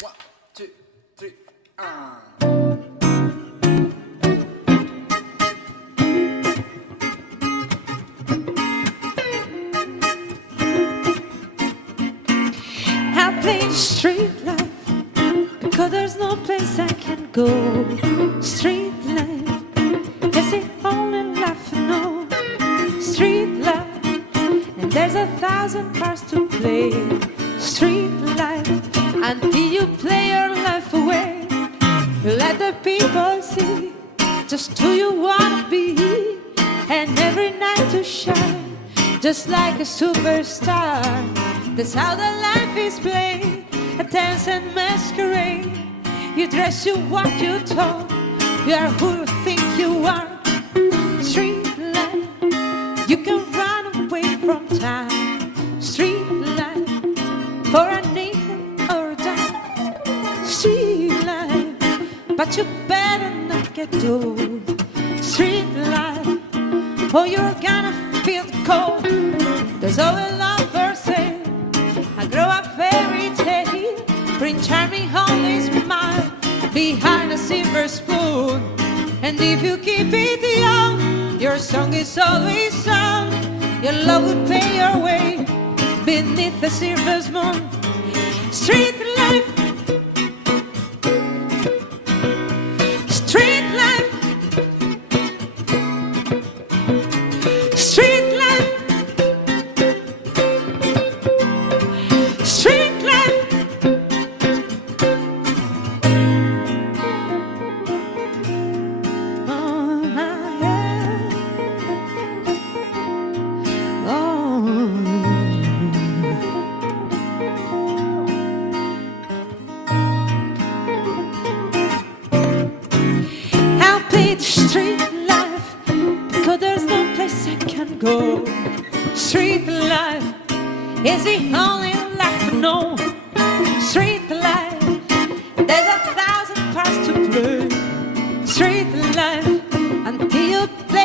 One, two, three, ah. I play the street life because there's no place I can go. Street life is the only life I know. Street life, and there's 1,000 parts to play. Street life, until you play your life away. Let the people see just who you wanna be, and every night to shine just like a superstar. That's how the life is played, a dance and masquerade. You dress, you walk, you talk, you are who you think you are. Street life, you can run away from time. Street life, for a nickel or a dime. Street life, but you better not get old. Street life, or you're gonna feel the cold. There's always love for sale. I grow up fairy tale, Prince Charming always smile behind a silver spoon. And if you keep it young, your song is always sung. Your love will pay your way beneath the silver moon. Street life, street life, street life, street life. Oh, yeah. I'll play the street life because there's no place I can go. Street life is the only life I know. Street life, there's 1,000 parts to play. Street life, until you play